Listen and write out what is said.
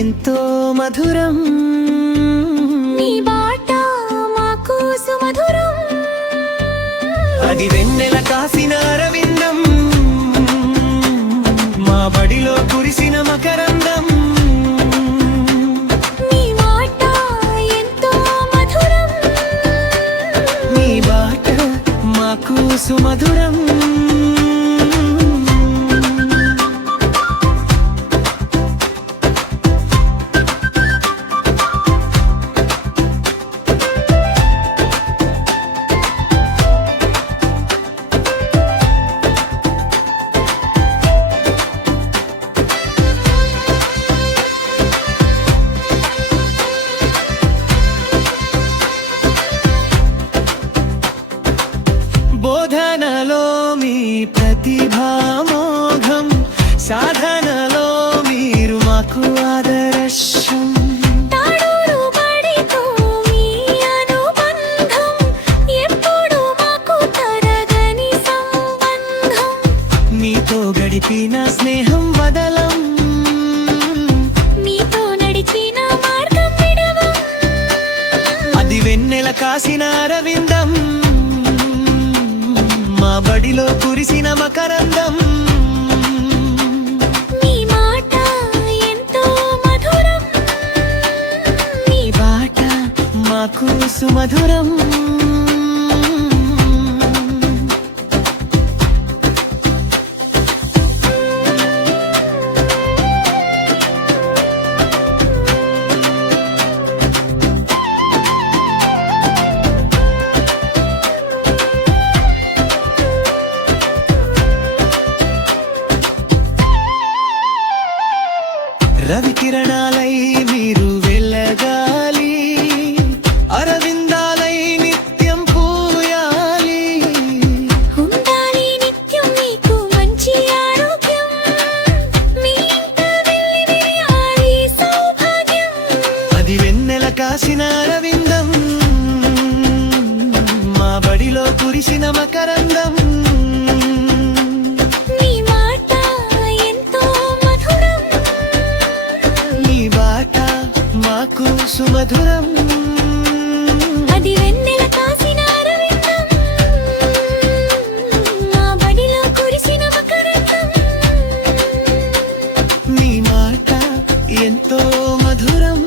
ఎంతో మధురం నీ బాట మాకు సుమధురం అది వెన్నెల కాసిన అరవిందం మా బడిలో కురిసిన మకరందం నీ మాట ఎంతో మధురం నీ బాట మాకు సుమధురం బోధనలో మీ ప్రతిభామోఘం సాధనలో మీరు మాకు ఆదర్శం తాడూరు బడితో మీ అనుబంధం ఎప్పుడు మాకు తరగని సంబంధం నీతో గడిపిన స్నేహం వదలం నీతో నడిచిన మార్గం విడవం అది వెన్నెల కాసిన అరవిందం మా బడిలో కురిసిన మకరందం నీ మాట ఎంతో మధురం నీ బాట మాకు సుమధురం రవి కిరణాలై మీరు వెళ్ళగాలి అరవిందాలై నిత్యం పూయాలి ఉండాలి నిత్యం నీకు మంచి ఆరోగ్యం మీ ఇంట వెళ్ళి విరియాలి సౌభాగ్యం అది వెన్నెల కాసిన అరవిందం మా బడిలో కురిసిన మకరందం నీ మాట ఎంతో మధురం నీ బాట మాకు సుమధురం అది వెన్నెల కాసిన అరవిందం మా బడిలో కురిసిన మకరందం నీ మాట ఎంతో మధురం